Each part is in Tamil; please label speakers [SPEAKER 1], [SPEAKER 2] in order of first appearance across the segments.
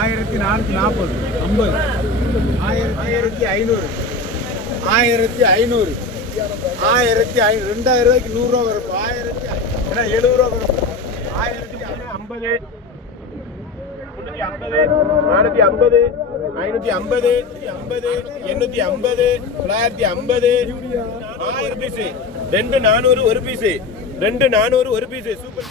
[SPEAKER 1] ஆயிரத்தி நானூற்றி நாற்பது. ஐம்பது. ஆயிரத்தி ஆயிரத்தி ஐநூறு. ஆயிரத்தி ஐநூறு. ஆயிரத்தி ஐநூறு ரெண்டாயிரம் ரூபாய்க்கு நூறுரூவா வரும் ஆயிரத்தி ஏன்னா எழுபது ரூபா வரும் ஆயிரத்தி
[SPEAKER 2] ஐம்பது. முன்னூத்தி ஐம்பது நானூத்தி ஐம்பது ஐநூத்தி ஐம்பது ஐம்பது எண்ணூத்தி ஐம்பது தொள்ளாயிரத்தி ஐம்பது. ஆயிரம் பீஸ். ரெண்டு நானூறு ஒரு பீஸ். ரெண்டு நானூறு ஒரு பீஸ் சூப்பர்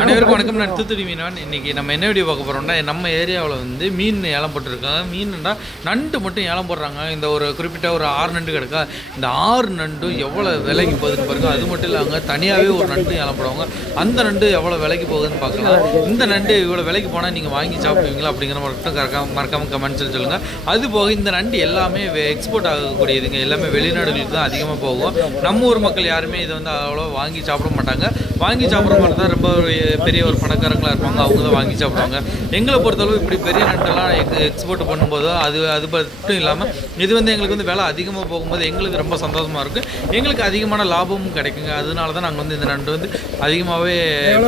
[SPEAKER 3] அனைவருக்கும் வணக்கம். நான் தூத்துக்குடி மீனான் இன்றைக்கி நம்ம என்ன வீடியோ பார்க்க போகிறோம்னா நம்ம ஏரியாவில் வந்து மீன் ஏலம் போட்டிருக்காங்க. மீன்டா நண்டு மட்டும் ஏலம் போடுறாங்க. இந்த ஒரு குறிப்பிட்ட ஒரு ஆறு நண்டு கிடக்கா இந்த ஆறு நண்டு எவ்வளோ விலைக்கு போகுதுன்னு பாருங்க. அது மட்டும் இல்லாமல் தனியாகவே ஒரு நண்டு ஏலம் போடுவாங்க. அந்த நண்டு எவ்வளோ விலைக்கு போகுதுன்னு பார்க்கலாம். இந்த நண்டு இவ்வளோ விலைக்கு போனால் நீங்கள் வாங்கி சாப்பிடுவீங்களா அப்படிங்கிற மட்டும் கறக்காம மறக்காமல் கமெண்ட்ஸில் சொல்லுங்கள் அது போக இந்த நண்டு எல்லாமே எக்ஸ்போர்ட் ஆகக்கூடியதுங்க. எல்லாமே வெளிநாடுகளுக்கு தான் அதிகமாக போகும். நம்ம ஊர் மக்கள் யாருமே இதை வந்து அவ்வளோ வாங்கி சாப்பிட சாப்பிட மாட்டாங்க. வாங்கி சாப்பிட்ற மாதிரி தான் ரொம்ப பெரிய ஒரு பணக்காரங்களாக இருப்பாங்க. அவங்க தான் வாங்கி சாப்பிடுவாங்க. எங்களை பொறுத்தளவு இப்படி பெரிய நண்டெல்லாம் எக்ஸ்போர்ட் பண்ணும்போது அது அது மட்டும் இல்லாமல் இது வந்து எங்களுக்கு வந்து விலை அதிகமாக போகும்போது எங்களுக்கு ரொம்ப சந்தோஷமாக இருக்கும் எங்களுக்கு அதிகமான லாபமும் கிடைக்குங்க. அதனால தான் நாங்கள் வந்து இந்த நண்டு வந்து அதிகமாகவே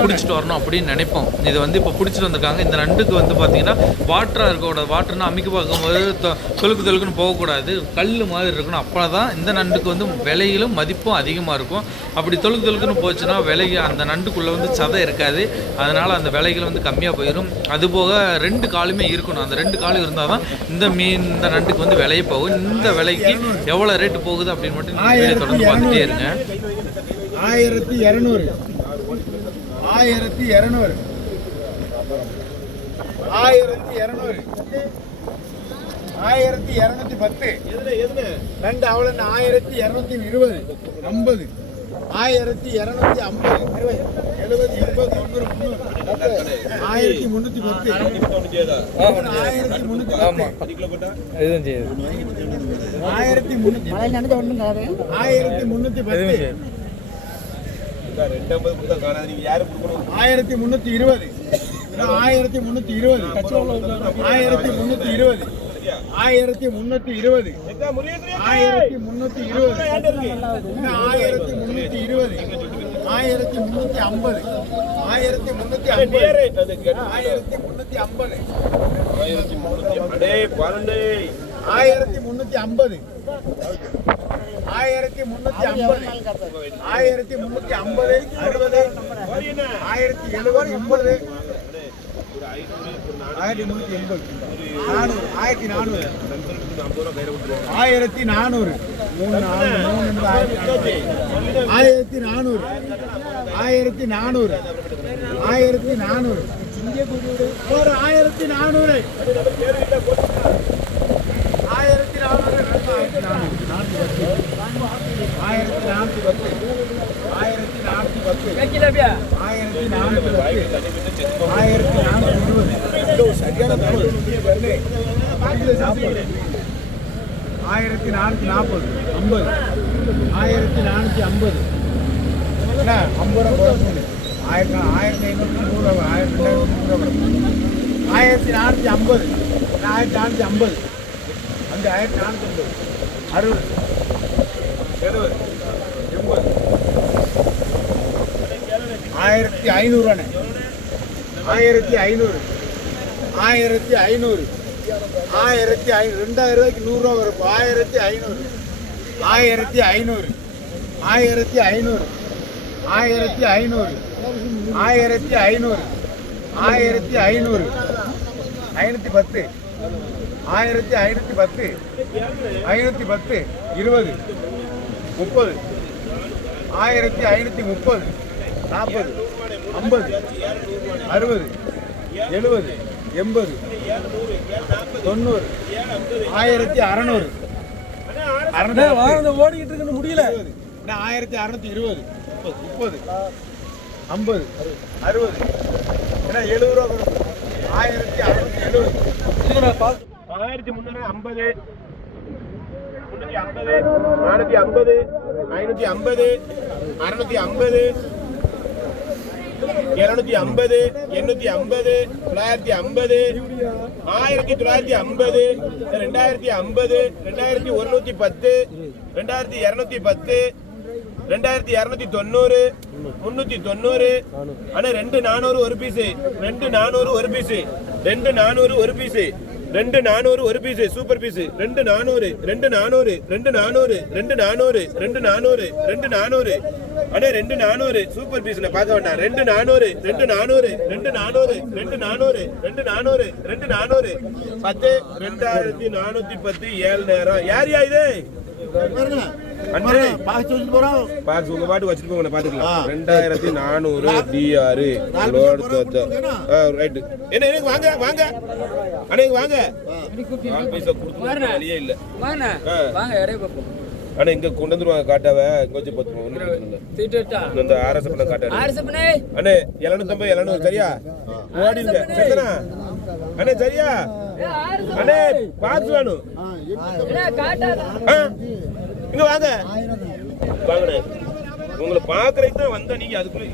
[SPEAKER 3] பிடிச்சிட்டு வரணும் அப்படின்னு நினைப்போம். இது வந்து இப்போ பிடிச்சிட்டு வந்திருக்காங்க. இந்த நண்டுக்கு வந்து பார்த்தீங்கன்னா வாட்டராக இருக்கக்கூடாது வாட்டர்னா அமைக்க பார்க்கும்போது தொழுக்கு தொழுக்குன்னு போகக்கூடாது கல் மாதிரி இருக்கணும். அப்போ தான் இந்த நண்டுக்கு வந்து விலையிலும் மதிப்பும் அதிகமாக இருக்கும். அப்படி தொழுக்கு தொழுக்குன்னு போச்சுன்னா விலை அந்த நண்டுக்குள்ளே வந்து சதை இருக்காது. அதனால் அந்த விலைகள் வந்து கம்மியாக போயிடும் அதுபோக ரெண்டு காலுமே இருக்கணும். அந்த ரெண்டு காலும் இருந்தால் தான் இந்த மீன் இந்த நண்டுக்கு வந்து விலையே போகும். இந்த விலைக்கு எவ்வளோ ரேட்டு போகுது அப்படின்னு மட்டும் நீங்கள் தொடர்ந்து பார்த்துட்டே இருங்க.
[SPEAKER 1] ஆயிரத்தி இரநூறு. ஆயிரத்தி இரநூறு. ஆயிரத்தி இரநூறு. ஆயிரத்தி இரநூத்தி பத்து. ரெண்டு அவ்வளோ ஆயிரத்தி இரநூத்தி இருபது. ஐம்பது. ஆயிரத்தி இரநூத்தி ஐம்பது எழுபது எண்பது தொண்ணூறு முந்நூறு ஆயிரத்தி முந்நூற்றி பத்து. ஆயிரத்தி முந்நூற்றி பத்து. ஆயிரத்தி முந்நூற்றி ஆயிரத்தி முந்நூற்றி பத்து. ஆயிரத்தி முந்நூற்றி இருபது. ஆயிரத்தி முந்நூற்றி இருபது. ஆயிரத்தி முந்நூற்றி இருபது. ஆயிரத்தி முந்நூற்றி இருபது. ஆயிரத்தி முந்நூற்றி இருபது. ஆயிரத்தி முந்நூற்றி இருபது. ஆயிரத்தி முந்நூற்றி ஐம்பது. ஆயிரத்தி முந்நூற்றி ஐம்பது.
[SPEAKER 2] கேட்டு.
[SPEAKER 1] ஆயிரத்தி முந்நூற்றி ஐம்பது.
[SPEAKER 2] ஆயிரத்தி முன்னூத்தி பன்னெண்டு
[SPEAKER 1] ஆயிரத்தி முந்நூற்றி ஐம்பது. ஆயிரத்தி முந்நூற்றி ஐம்பது. ஆயிரத்தி முந்நூற்றி ஐம்பது. அறுபது. ஆயிரத்தி எழுபது. எண்பது ஆயிரத்தி முந்நூற்றி எண்பது நானூறு ஆயிரத்தி நானூறு. ஆயிரத்தி நானூறு. மூணு மூணு ஆயிரத்தி நானூறு. ஆயிரத்தி நானூறு. ஆயிரத்தி நானூறு. ஆயிரத்தி நானூறு. ஒரு ஆயிரத்தி நானூறு ஆயிரத்தி நானூறு ஆயிரத்தி நானூற்றி பத்து ஆயிரத்தி நானூற்றி பத்து ஆயிரத்தி நானூற்றி பத்து ஆயிரத்தி நானூற்றி இருபது சரியான ஆயிரத்தி நானூற்றி நாற்பது ஐம்பது. ஆயிரத்தி நானூற்றி ஐம்பது. என்ன ஐம்பது ரூபா குறைக்கணும் ஆயிரத்தி ஆயிரத்தி ஐநூறு நூறு ஆயிரத்தி ரெண்டாயிரத்தி நூறு ஆயிரத்தி நானூற்றி ஐம்பது. ஆயிரத்தி நானூற்றி ஐம்பது அஞ்சு ஆயிரத்தி நானூற்றி ஐம்பது. அறுபது. எழுபது. எண்பது. ஆயிரத்தி ஐநூறுண்ணே. ஆயிரத்தி ஐநூறு. ஆயிரத்தி ஐநூறு. ஆயிரத்தி ஐநூறு ரெண்டாயிரம் ரூபாய்க்கு நூறுரூவா வரும். ஆயிரத்தி ஐநூறு. ஆயிரத்தி ஐநூறு. ஆயிரத்தி ஐநூறு. ஆயிரத்தி ஐநூறு. ஆயிரத்தி ஐநூறு. ஆயிரத்தி ஐநூறு. ஐநூற்றி பத்து. ஆயிரத்தி ஐநூற்றி பத்து. ஐநூற்றி பத்து. இருபது. முப்பது. ஆயிரத்தி ஐநூற்றி முப்பது. நாற்பது ஐம்பது அறுபது எழுபது எண்பது தொண்ணூறு ஆயிரத்தி அறநூறு.
[SPEAKER 4] ஓடிக்கிட்டு இருக்கு முடியல.
[SPEAKER 1] ஆயிரத்தி அறநூத்தி இருபது முப்பது ஐம்பது அறுபது. ஏன்னா எழுபது ரூபா ஆயிரத்தி அறுநூத்தி எழுபது.
[SPEAKER 2] ஆயிரத்தி முன்னூறு ஐம்பது. முன்னூத்தி ஐம்பது நானூத்தி ஐம்பது ஐநூத்தி ஐம்பது அறுநூத்தி ஐம்பது எழுநூத்தி ஐம்பது எண்ணூத்தி ஐம்பது தொள்ளாயிரத்தி ஐம்பது ஆயிரத்தி தொள்ளாயிரத்தி ஐம்பது ரெண்டாயிரத்தி ஐம்பது ரெண்டாயிரத்தி ஒருநூத்தி பத்து ரெண்டாயிரத்தி இருநூத்தி பத்து ரெண்டாயிரத்தி இரநூத்தி தொண்ணூறு முன்னூத்தி தொண்ணூறு ஆனா ரெண்டு நானூறு ஒரு பீஸ் ரெண்டு நானூறு ஒரு பீஸ் ரெண்டு நானூறு ஒரு பீஸ் ரெண்டு நானூறு ஒரு பீஸ் சூப்பர் பீஸ் ரெண்டு நானூறு ரெண்டு நானூறு ரெண்டு நானூறு ரெண்டு நானூறு ரெண்டு நானூறு ரெண்டு நானூறு அண்ணே ரெண்டு நானூறு சூப்பர் பீஸ்ல பார்க்க வேண்டாம் ரெண்டு நானூறு ரெண்டு நானூறு ரெண்டு நானூறு ரெண்டு நானூறு ரெண்டு நானூறு ரெண்டு நானூறு பத்து ரெண்டாயிரத்தி நானூத்தி பத்து ஏழு நேரம் யார் யா இது பாட்டு வச்சுட்டு போங்க. பாத்துக்கலாம். ரெண்டாயிரத்தி நானூறு டிஆர்
[SPEAKER 4] நாலு
[SPEAKER 2] லோடு
[SPEAKER 4] பீஸ் போறோம், கொடுத்துருக்கேனா?
[SPEAKER 2] ரைட் என்ன எனக்கு வாங்க வாங்க. அண்ணா இங்க வாங்க. பைசா கொடுத்து வழியே இல்ல.
[SPEAKER 5] வாங்க.
[SPEAKER 2] இங்க கொண்டு வந்துருவாங்க காட்டாவ. வச்சு பத்து இந்த ஆர்எஸ் பண்ண காட்டாரு. அண்ணே எழுநூத்தம்பது எழுநூறு சரியா? ஓடிங்க சரிதானா? அண்ணே சரியா? அண்ணே பாக்ஸ் வேணும்.
[SPEAKER 5] என்ன காட்டாதா?
[SPEAKER 2] ஆ? இங்க வாங்க. வாங்கண்ணே. உங்களை பாக்குறதுக்கு தான் வந்தா நீங்க அதுக்குள்ள.